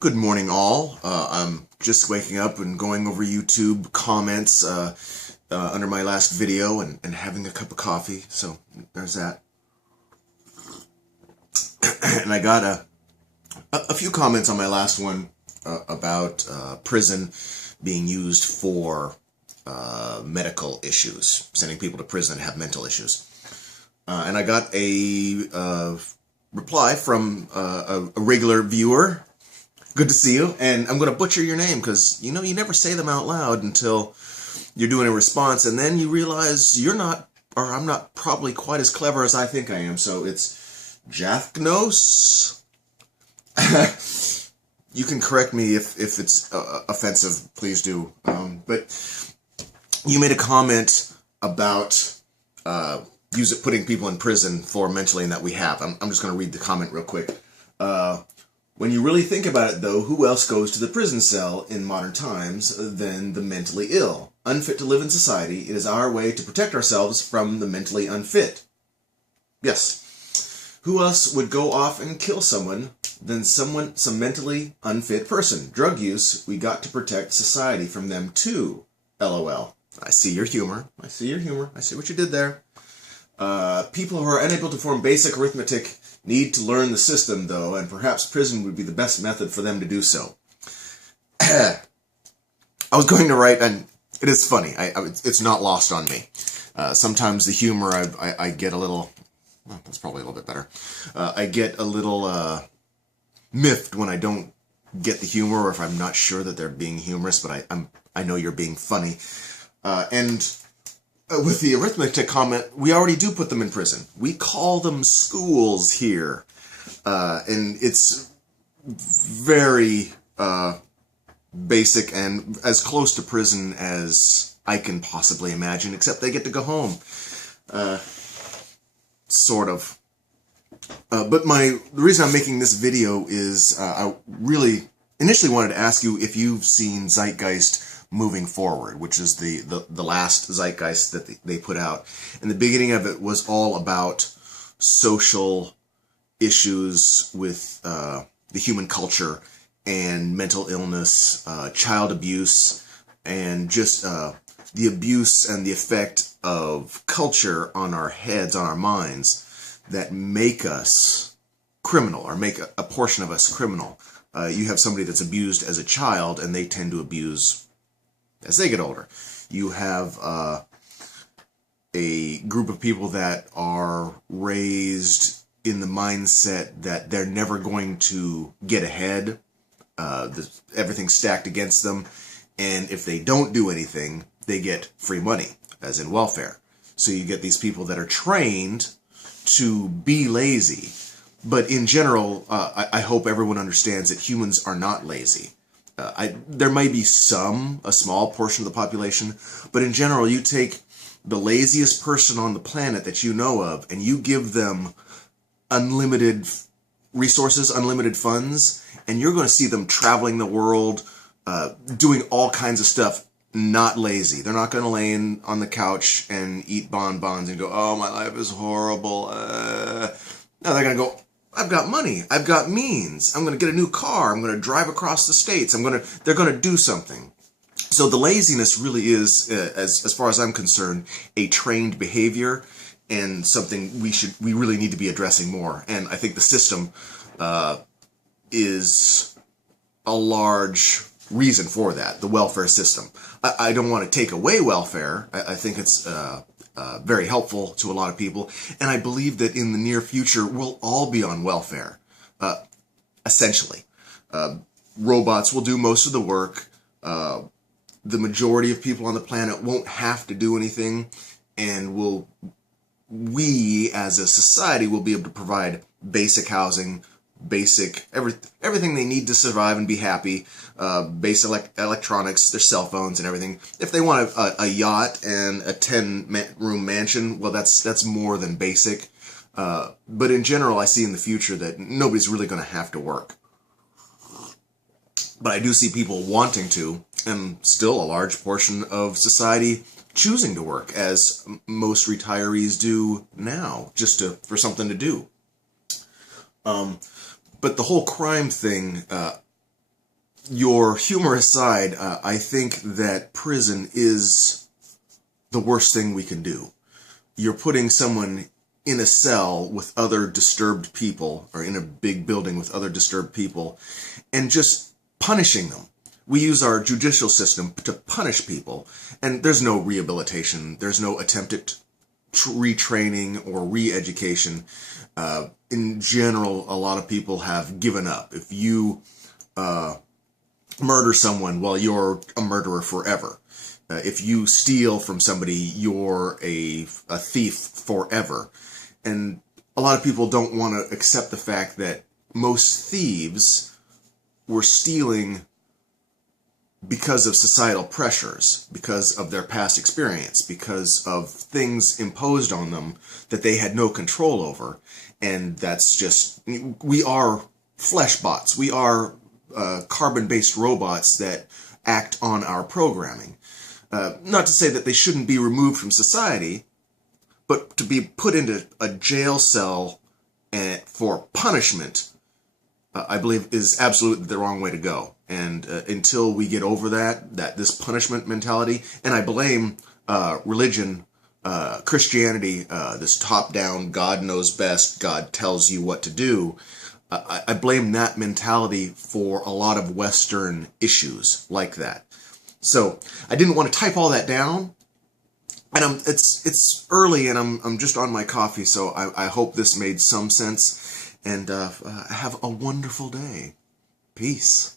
Good morning, all. I'm just waking up and going over YouTube comments under my last video and having a cup of coffee. So there's that. And I got a few comments on my last one about prison being used for medical issues, sending people to prison that have mental issues. And I got a reply from a regular viewer. Good to see you, and I'm going to butcher your name because, you know, you never say them out loud until you're doing a response, and then you realize you're not, or I'm not probably quite as clever as I think I am, so it's jathgnos. You can correct me if it's offensive, please do. But you made a comment about putting people in prison for mentally, and that we have. I'm just going to read the comment real quick. When you really think about it, though, who else goes to the prison cell in modern times than the mentally ill? Unfit to live in society, it is our way to protect ourselves from the mentally unfit. Yes. Who else would go off and kill someone than some mentally unfit person? Drug use, we got to protect society from them too. LOL. I see your humor. I see your humor. I see what you did there. People who are unable to form basic arithmetic need to learn the system, though, and perhaps prison would be the best method for them to do so. I was going to write, and it is funny. It's not lost on me. Sometimes the humor, I get a little... Well, that's probably a little bit better. I get a little miffed when I don't get the humor, or if I'm not sure that they're being humorous, but I know you're being funny. With the arithmetic comment, we already do put them in prison. We call them schools here. And it's very basic and as close to prison as I can possibly imagine, except they get to go home. Sort of. But the reason I'm making this video is I really initially wanted to ask you if you've seen Zeitgeist Moving Forward, which is the last Zeitgeist that they put out. And the beginning of it was all about social issues with the human culture and mental illness, child abuse, and just the abuse and the effect of culture on our heads, on our minds, that make us criminal, or make a portion of us criminal. You have somebody that's abused as a child, and they tend to abuse as they get older. You have a group of people that are raised in the mindset that they're never going to get ahead. Everything's stacked against them, and if they don't do anything, they get free money, as in welfare. So you get these people that are trained to be lazy. But in general, I hope everyone understands that humans are not lazy. There may be a small portion of the population, but in general, you take the laziest person on the planet that you know of, and you give them unlimited resources, unlimited funds, and you're going to see them traveling the world, doing all kinds of stuff, not lazy. They're not going to lay on the couch and eat bonbons and go, oh, my life is horrible. No, they're going to go, I've got money. I've got means. I'm going to get a new car. I'm going to drive across the states. They're going to do something. So the laziness really is, as far as I'm concerned, a trained behavior, and something we really need to be addressing more. And I think the system is a large reason for that, the welfare system. I don't want to take away welfare. I think it's very helpful to a lot of people, and I believe that in the near future we'll all be on welfare, essentially. Robots will do most of the work. The majority of people on the planet won't have to do anything, and we as a society will be able to provide basic housing, everything they need to survive and be happy, basic electronics, their cell phones and everything. If they want a yacht and a 10-room mansion, well, that's more than basic. But in general, I see in the future that nobody's really going to have to work. But I do see people wanting to, and still a large portion of society choosing to work, as most retirees do now, just for something to do. But the whole crime thing, your humor aside, I think that prison is the worst thing we can do. You're putting someone in a cell with other disturbed people, or in a big building with other disturbed people, and just punishing them. We use our judicial system to punish people, and there's no rehabilitation, there's no attempt at retraining or re-education. In general, a lot of people have given up. If you murder someone, well, you're a murderer forever. If you steal from somebody, you're a thief forever. And a lot of people don't want to accept the fact that most thieves were stealing because of societal pressures, because of their past experience, because of things imposed on them that they had no control over. And that's just, we are flesh bots. We are carbon-based robots that act on our programming. Not to say that they shouldn't be removed from society, but to be put into a jail cell for punishment, I believe is absolutely the wrong way to go. And until we get over that this punishment mentality, and I blame religion, Christianity, this top-down, God knows best, God tells you what to do, I blame that mentality for a lot of Western issues like that. So I didn't want to type all that down, and it's early, and I'm just on my coffee, so I hope this made some sense. And have a wonderful day. Peace.